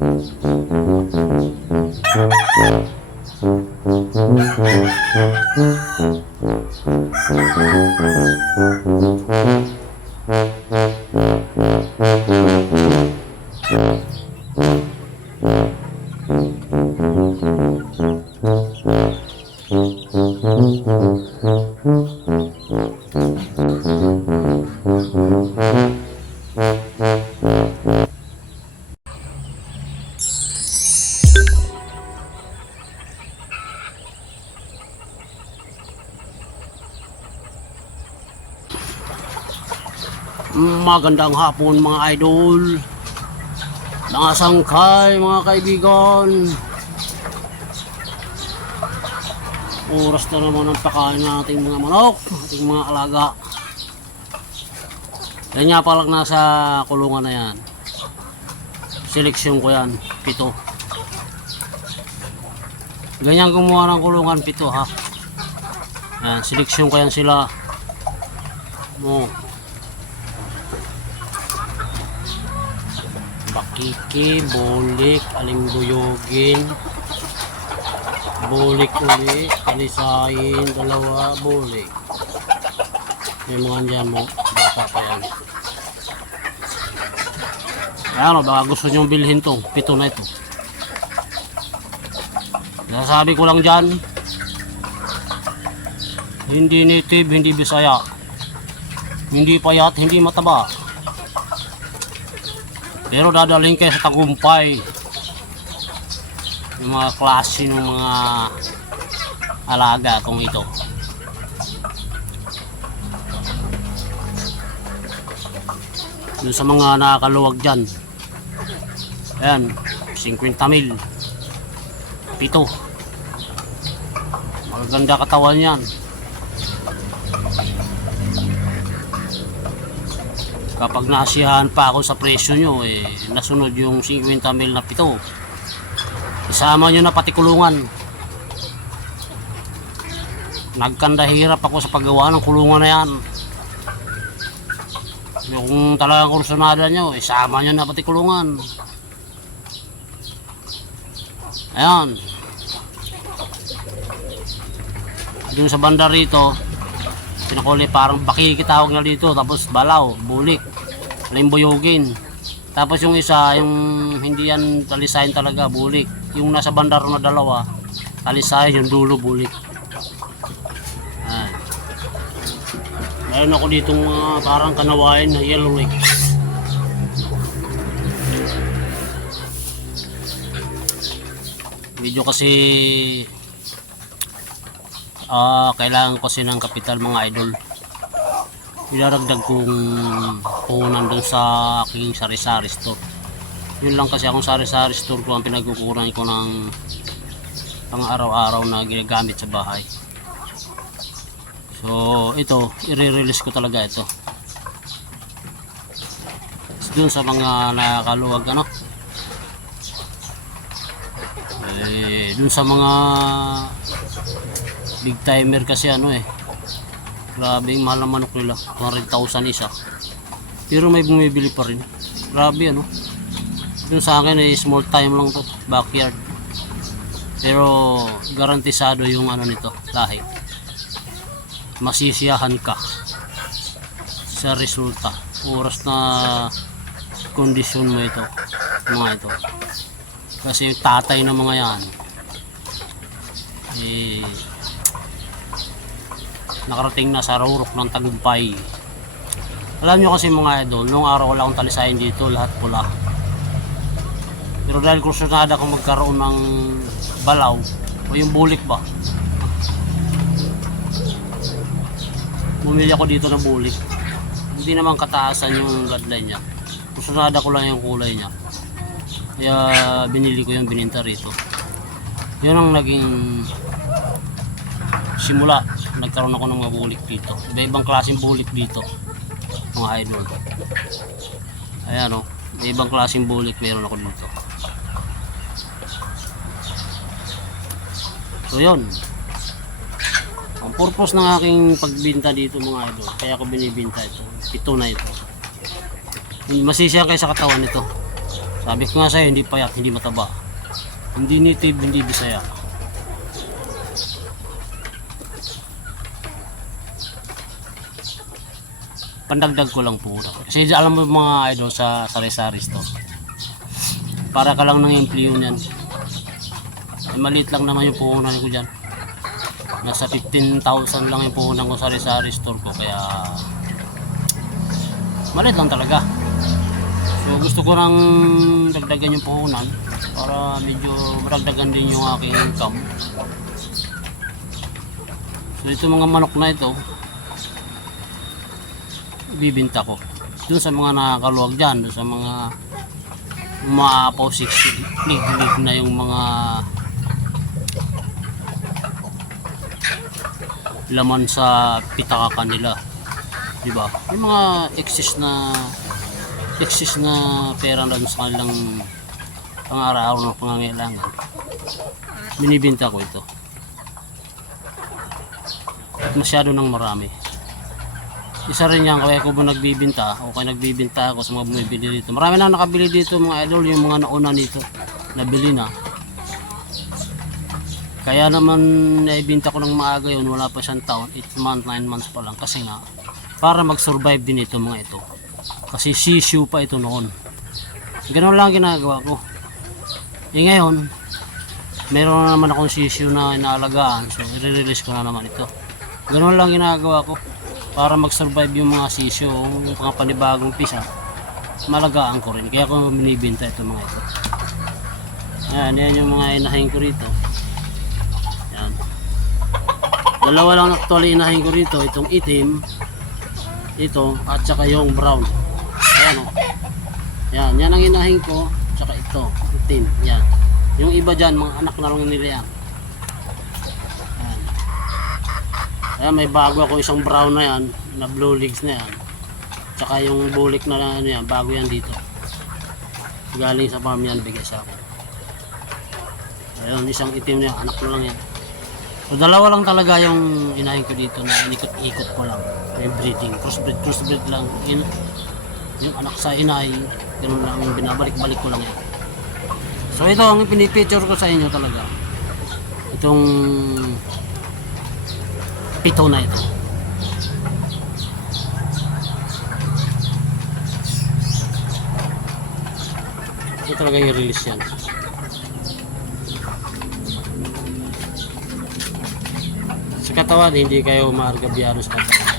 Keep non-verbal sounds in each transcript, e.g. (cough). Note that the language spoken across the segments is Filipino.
Mm-hmm. Magandang hapon mga idol. Mga sangkay, mga kaibigan. Oras na naman ang pakain ng ating mga manok, ating mga alaga. Yan nga palang nasa kulungan na yan. Seleksyon ko yan, pito. Ganyan gumawa ng kulungan, pito ha. Yan, seleksyon ko yan sila. Oh. Bakiki, bulik, alimbuyogin, bulik uli, kalisayin, dalawa, bulik. May mga dyan mo, bata pa yan. Ayan o, baka gusto nyong bilhin to, pito na ito. Nasasabi ko lang dyan, hindi native, hindi bisaya, hindi payat, hindi mataba. Pero dadalhin kayo sa tagumpay. Yung mga klase ng mga alaga kung ito. Yung sa mga nakakaluwag dyan. Ayan, 50 mil. Pito. Maganda katawan yan. Kapag nasiyahan pa ako sa presyo nyo eh nasunod yung 50 mil na pito. Isama nyo na pati kulungan. Nagkanda hirap ako sa paggawa ng kulungan na yan. Yung talagang kursunada nyo isama nyo na pati kulungan. Ayan. Yung sa banda rito pinakuli parang bakiki tawag na dito tapos balaw, bulik limbuyugin tapos yung isa yung hindi yan talisayin talaga bulik yung nasa bandar na dalawa talisayin yung dulo bulik ah. meron ako dito mga parang kanawain na yellow lake video kasi Ah, kailangan kasi ng kapital mga idol. Ilaragdag kong puhunan doon sa aking sari-sari store. Yun lang kasi akong sari-sari store ko ang pinagkukuran ko ng pang araw-araw na ginagamit sa bahay. So, ito, i-release ko talaga ito. Doon sa mga nakakaluwag ano. Eh, doon sa mga big timer kasi ano eh grabe yung mahal ng manok nila. 100,000 isa. Pero may bumibili pa rin. Grabe ano? Dun sa akin eh small time lang to backyard. Pero garantisado yung ano nito lahi. Masisiyahan ka sa resulta. Oras na kondisyon mo ito mga ito. Kasi yung tatay ng mga yan eh nakarating na sa rurok ng tagumpay. Alam nyo kasi mga idol nung araw wala akong talisayin dito lahat pula. Pero dahil kursunada kung magkaroon ng balaw o yung bulik ba? Bumili ako dito ng bulik. Hindi naman kataasan yung bloodline niya. Kursunada ko lang yung kulay niya. Kaya binili ko yung bininta rito. Yun ang naging simula nagkaroon ako ng mga bulik dito. Iba ibang klaseng bulik dito mga idol. Ayan o may ibang klaseng bulik meron ako dito. So yun. Ang purpose ng aking pagbinta dito mga idol kaya ako binibinta ito. Pito na ito. Masisiya kayo sa katawan nito. Sabi ko nga sa'yo, hindi payat, hindi mataba. Hindi native, hindi bisaya. Pandagdag ko lang po. Kasi alam mo mga idol sa sari-sari store. Para ka lang ng empleo niyan. Eh, maliit lang naman yung puhunan ko dyan. Nasa 15,000 lang yung puhunan ko sa sari-sari store ko. Kaya maliit lang talaga. So gusto ko nang dagdagan yung puhunan para medyo maragdagan din yung aking income. So ito mga manok na ito, bibinta ko. Doon sa mga nakakaluwag dyan, doon sa mga umaapaw 6 lig na yung mga laman sa pitaka nila. Di ba? Yung mga excess na excess na pera lang sa kanilang pang-araw-araw na pangangailangan. Binibinta ko ito. At masyado nang marami. Isa rin yan, kaya ko ba nagbibinta o kaya nagbibinta ako sa mga bumibili dito. Marami na nakabili dito mga idol, yung mga nauna dito. Nabili na. Kaya naman naibinta ko ng maaga yun, wala pa siyang taon, 8 months, 9 months pa lang. Kasi nga, para mag-survive din ito mga ito. Kasi sisyo pa ito noon. Ganun lang ginagawa ko. Eh ngayon, meron na naman akong sisyo na inaalagaan. So, i-release ko na naman ito. Ganun lang ginagawa ko. Para mag-survive yung mga sisyo, yung mga panibagong pisa. Malagaan ko rin. Kaya ko binibinta ito mga ito. Yan, yan yung mga inahin ko rito. Yan. Dalawa lang actually inahin ko rito. Itong itim, ito, at saka yung brown. Ayan o. Yan, yan ang inahin ko. Tsaka ito, itim. Yan. Yung iba dyan, mga anak na lang nila. Yan. Ayan, may bago ako isang brown na yan, na blue legs na yan. Tsaka yung bulik na ano yan, bago yan dito. Galing sa farm yan, bigay sa akin. Ayun, isang itim na anak na lang yan. So, dalawa lang talaga yung inahin ko dito na inikot-ikot ko lang. Yung breeding, crossbreed, crossbreed lang. Yun, yung anak sa inay, ganun lang, binabalik-balik ko lang yan. So ito ang pinipicture ko sa inyo talaga. Itong pito na ito. Ito talaga yung release yan. Sa katawan, hindi kayo maargabyano sa katawan.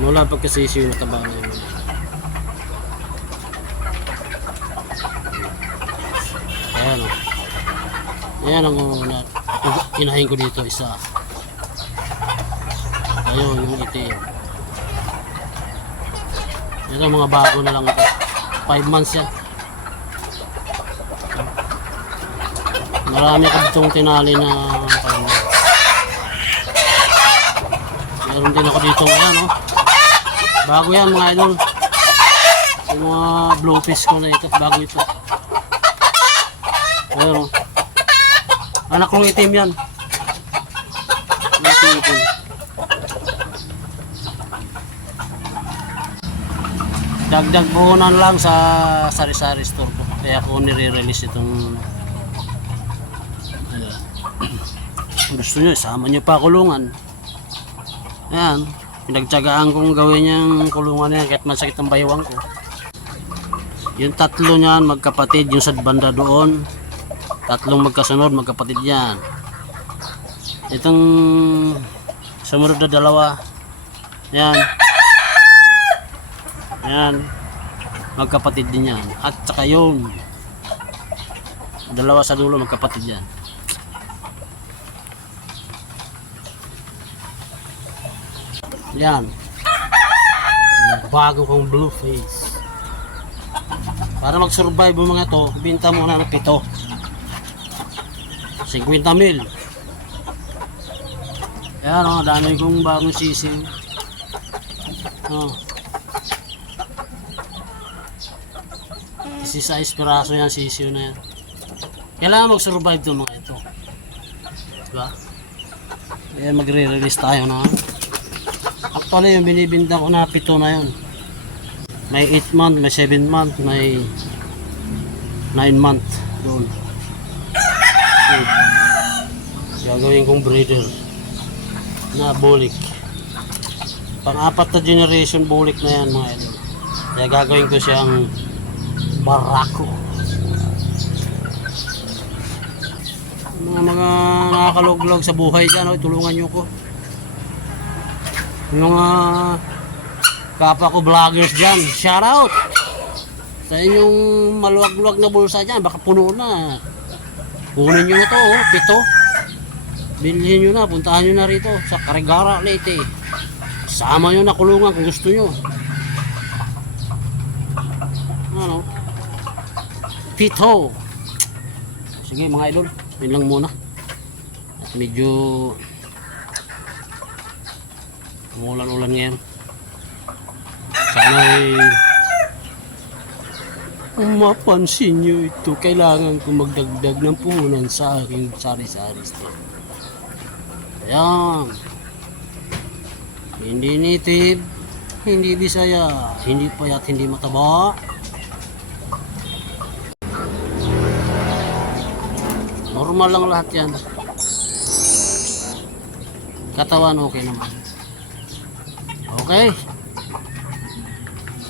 Mula pagkasisi yung taba na yun. Ayan o. Ayan ang una. Inahin ko dito isa. Ayun, yung itim. Ang mga bago na lang ito. 5 months yan. Marami ka ditong tinali na months. Meron din ako dito ngayon, no? Bago yan mga idol. Yung mga blowfish ko na ito, bago ito. Ayun, oh. Anak kong itim yan. Anak itim. Dagdag puhunan lang sa sari-sari store ko. Kaya ako nire-release itong ano, (clears throat) gusto nyo, isama nyo pa kulungan. Ayan, pinagtsagaan kong gawin yung kulungan yan kahit masakit ang baywang ko. Yung tatlo niyan, magkapatid, yung sa banda doon, tatlong magkasunod, magkapatid yan. Itong sumunod na dalawa, yan. Yan. Magkapatid din yan. At saka yung dalawa sa dulo, magkapatid yan. Yan. Bago kong blue face. Para mag-survive yung mga to, binta mo na ng pito. 50 mil. Yan o, dami kong bagong sisig. Oh. 16 piraso yan, sisiyo na yan. Kailangan mag-survive to mga ito. Diba? Kaya magre-release tayo na. Actually, yung binibinta ko na pito na yun. May 8 month, may 7 month, may 9 month doon. Gagawin kong breeder na bulik. Pang-apat na generation bulik na yan mga idol. Kaya gagawin ko siyang barako. Mga mga nakakalog-log sa buhay dyan, oh, tulungan nyo ko. Yung mga kapwa ko vloggers dyan, shout out! Sa inyong maluwag-luwag na bulsa dyan, baka puno na. Kunin nyo na to, oh, pito. Bilhin nyo na, puntahan nyo na rito sa Carigara, Leyte. Sama nyo na kulungan kung gusto nyo. Ano? Pito. Sige mga idol, yun lang muna. At medyo umulan-ulan ngayon. Sana ay mapansin nyo ito. Kailangan ko magdagdag ng puhunan sa aking sari-sari store. Ayan. Hindi native, hindi bisaya, hindi payat, hindi mataba. Normal lang lahat yan. Katawan okay naman. Okay.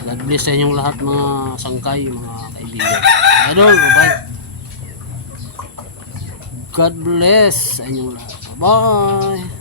God bless sa inyong lahat mga sangkay, mga kaibigan. Idol, bye-bye. God bless sa inyong lahat. Bye!